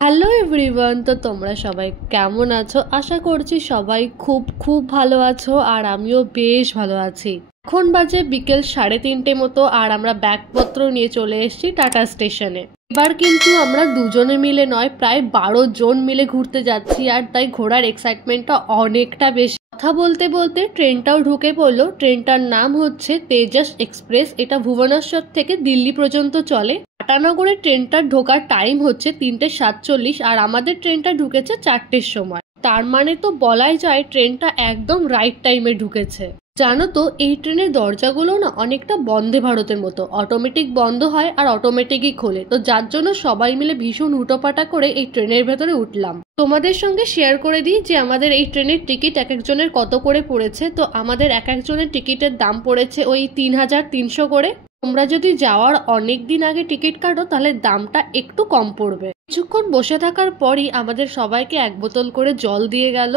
Hello everyone, তো তোমরা সবাই কেমন আছো? আশা করছি সবাই খুব খুব ভালো আছো, আর আমিও বেশ ভালো আছি। এখন বাজে বিকেল 3:30 মতো, আর আমরা ব্যাগপত্র নিয়ে চলে এসেছি টাটা স্টেশনে। এবার কিন্তু আমরা দুজনে মিলে নয়, প্রায় 12 জন মিলে ঘুরতে যাচ্ছি, আর তাই ঘোরার এক্সাইটমেন্টটা অনেকটা বেশি। কথা বলতে বলতে ট্রেনটাও ঢুকে পড়লো। ট্রেনটার নাম হচ্ছে তেজস এক্সপ্রেস। এটা ভুবনেশ্বর থেকে দিল্লি পর্যন্ত চলে। টাটানগরে ট্রেনটার ঢোকার টাইম হচ্ছে 3:47, আর আমাদের ট্রেনটা ঢুকেছে 4টের সময়। তার মানে তো বলাই যায় ট্রেনটা একদম রাইট টাইমে ঢুকেছে। জানো তো, এই ট্রেনের দরজাগুলো না অনেকটা বন্দে ভারতের মতো, অটোমেটিক বন্ধ হয় আর অটোমেটিকই খোলে। তো যার জন্য সবাই মিলে ভীষণ হুটোপাটা করে এই ট্রেনের ভেতরে উঠলাম। তোমাদের সঙ্গে শেয়ার করে দিই যে আমাদের এই ট্রেনের টিকিট এক একজনের কত করে পড়েছে। তো আমাদের এক একজনের টিকিটের দাম পড়েছে ওই 3,300 করে। তোমরা যদি যাওয়ার অনেক দিন আগে টিকিট কাটো তাহলে দামটা একটু কম পড়বে। কিছুক্ষণ বসে থাকার পরই আমাদের সবাইকে 1 বোতল করে জল দিয়ে গেল।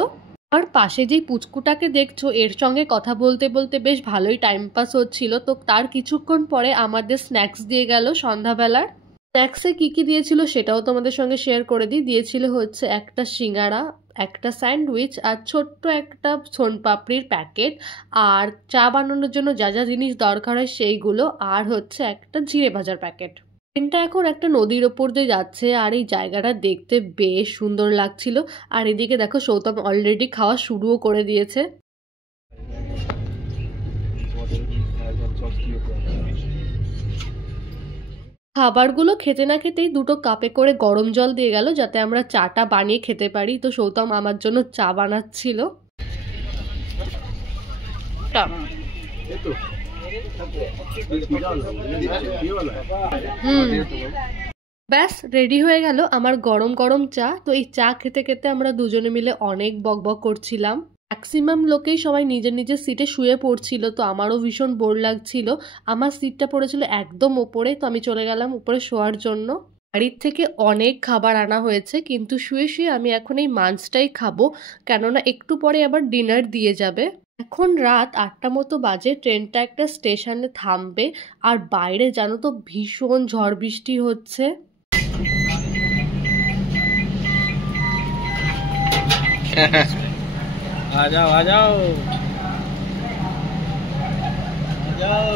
আর পাশে যেই পুচকুটাকে দেখছো, এর সঙ্গে কথা বলতে বলতে বেশ ভালোই টাইম পাস হচ্ছিল। তো তার কিছুক্ষণ পরে আমাদের স্ন্যাক্স দিয়ে গেল সন্ধ্যাবেলার। স্ন্যাক্সে কি কি দিয়েছিল সেটাও তোমাদের সঙ্গে শেয়ার করে দিই। দিয়েছিল হচ্ছে একটা সিঙ্গারা, একটা স্যান্ডউইচ, আর ছোট্ট একটা সোনপাপড়ির প্যাকেট, আর চা বানানোর জন্য যা যা জিনিস দরকার হয় সেইগুলো, আর হচ্ছে একটা জিরে ভাজার প্যাকেট। ট্রেনটা এখন একটা নদীর ওপর দিয়ে যাচ্ছে, আর এই জায়গাটা দেখতে বেশ সুন্দর লাগছিল। আর এদিকে দেখো সৌতম অলরেডি খাওয়া শুরুও করে দিয়েছে। খাবারগুলো খেতে না খেতেই 2টো কাপে করে গরম জল দিয়ে গেল, যাতে আমরা চাটা বানিয়ে খেতে পারি। তো সৌতম আমার জন্য চা বানাচ্ছিল। ব্যাস রেডি হয়ে গেল আমার গরম গরম চা। তো এই চা খেতে খেতে আমরা দুজনে মিলে অনেক বকবক করছিলাম। ম্যাক্সিমাম লোকেই সবাই নিজের নিজের সিটে শুয়ে পড়ছিল। তো আমারও ভীষণ বোর লাগছিল। আমার সিটটা পড়েছিল একদম ওপরে, তো আমি চলে গেলাম উপরে শোয়ার জন্য। বাড়ির থেকে অনেক খাবার আনা হয়েছে, কিন্তু শুয়ে শুয়ে আমি এখন এই মাঞ্চটাই খাবো, কেননা একটু পরে আবার ডিনার দিয়ে যাবে। এখন রাত 8টা মতো বাজে। ট্রেনটা একটা স্টেশনে থামবে, আর বাইরে জানো তো ভীষণ ঝড় বৃষ্টি হচ্ছে। आ जाओ आ जाओ आ जाओ।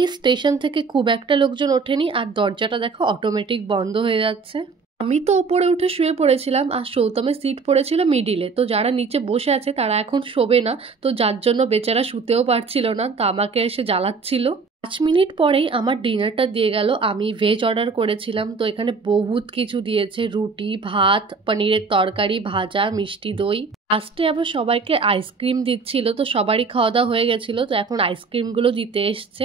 এই স্টেশন থেকে খুব একটা লোকজন ওঠেনি, আর দরজাটা দেখো অটোমেটিক বন্ধ হয়ে যাচ্ছে। আমি তো ওপরে উঠে শুয়ে পড়েছিলাম, আর সৌতমের সিট পড়েছিল মিডিলে। তো যারা নিচে বসে আছে তারা এখন শোবে না, তো যার জন্য বেচারা শুতেও পারছিল না, তো আমাকে এসে জ্বালাচ্ছিল। 5 মিনিট পরেই আমার ডিনারটা দিয়ে গেল। আমি ভেজ অর্ডার করেছিলাম, তো এখানে বহুত কিছু দিয়েছে, রুটি, ভাত, পনিরের তরকারি, ভাজা, মিষ্টি দই। লাস্টে আবার সবাইকে আইসক্রিম দিচ্ছিল। তো সবারই খাওয়া দাওয়া হয়ে গেছিল, তো এখন আইসক্রিমগুলো দিতে এসছে।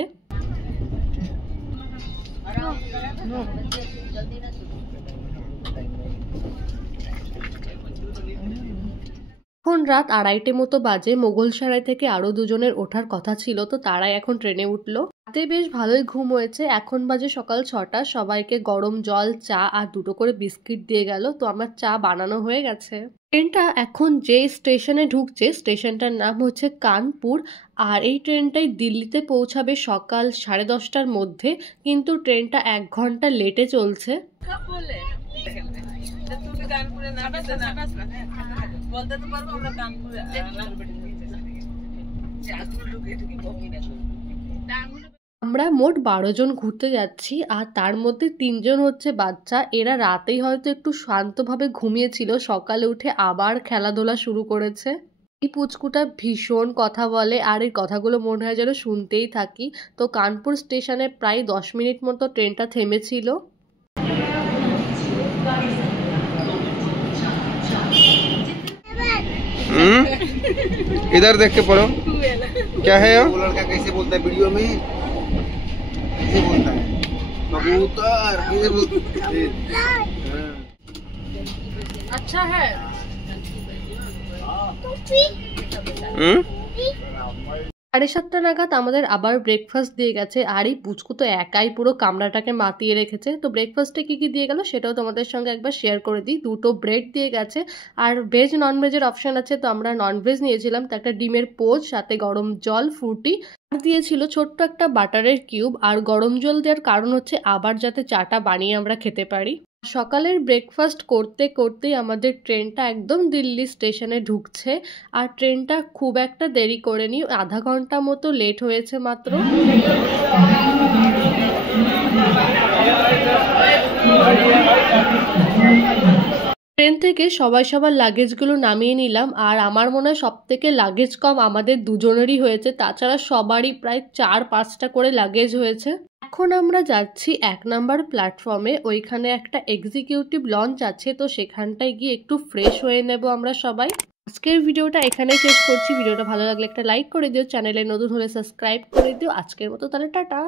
এখন রাত 2:30 মতো বাজে। মোগলসরাই থেকে আরো দুজনের ওঠার কথা ছিল, তো তারাই এখন ট্রেনে উঠলো। রাতে বেশ ভালোই ঘুম হয়েছে। এখন বাজে সকাল 6টা। সবাইকে গরম জল, চা আর 2টো করে বিস্কিট দিয়ে গেল। তো আমার চা বানানো হয়ে গেছে। ট্রেনটা এখন যে স্টেশনে ঢুকছে, স্টেশনটার নাম হচ্ছে কানপুর। আর এই ট্রেনটাই দিল্লিতে পৌঁছাবে সকাল 10:30টার মধ্যে, কিন্তু ট্রেনটা 1 ঘন্টা লেটে চলছে। আমরা মোট 12 জন ঘুরতে যাচ্ছি, আর তার মধ্যে 3 জন হচ্ছে বাচ্চা। এরা রাতেই হয়তো একটু শান্তভাবে ঘুমিয়েছিল, সকালে উঠে আবার খেলাধুলা শুরু করেছে। এই পুচকুটা ভীষণ কথা বলে, আর এই কথাগুলো মনে হয় যেন শুনতেই থাকি। তো কানপুর স্টেশনে প্রায় 10 মিনিট মতো ট্রেনটা থেমেছিল। इधर देख के पढ़ो क्या है वो लड़का कैसे बोलता है वीडियो में, कैसे बोलता है कबूतर, कैसे बोलता है? अच्छा है। সাড়ে 7টা নাগাদ আমাদের আবার ব্রেকফাস্ট দিয়ে গেছে, আর এই পুচকু তো একাই পুরো কামরাটাকে মাতিয়ে রেখেছে। তো ব্রেকফাস্টে কি কি দিয়ে গেল সেটাও তোমাদের সঙ্গে একবার শেয়ার করে দিই। 2টো ব্রেড দিয়ে গেছে, আর ভেজ নন ভেজের অপশন আছে। তো আমরা নন ভেজ নিয়েছিলাম। তো একটা ডিমের পোচ, সাথে গরম জল, ফ্রুটি, দিয়েছিল ছোট্ট একটা বাটারের কিউব, আর গরম জল দেওয়ার কারণ হচ্ছে আবার যাতে চাটা বানিয়ে আমরা খেতে পারি। সকালের ব্রেকফাস্ট করতে করতেই আমাদের ট্রেনটা একদম দিল্লি স্টেশনে ঢুকছে, আর ট্রেনটা খুব একটা দেরি করেনি, আধা ঘন্টা মতো লেট হয়েছে মাত্র। ট্রেন থেকে সবার লাগেজগুলো নামিয়ে নিলাম, আর আমার মনে হয় সব থেকে লাগেজ কম আমাদের দুজনেরই হয়েছে, তাছাড়া সবারই প্রায় 4-5টা করে লাগেজ হয়েছে। এখন আমরা যাচ্ছি 1 নম্বর প্ল্যাটফর্মে, ওইখানে একটা এক্সিকিউটিভ লঞ্চ আছে, তো সেখানটায় গিয়ে একটু ফ্রেশ হয়ে নেব আমরা সবাই। আজকের ভিডিওটা এখানেই শেষ করছি। ভিডিওটা ভালো লাগলে একটা লাইক করে দিও, চ্যানেলে নতুন হলে সাবস্ক্রাইব করে দিও। আজকের মতো তাহলে টাটা।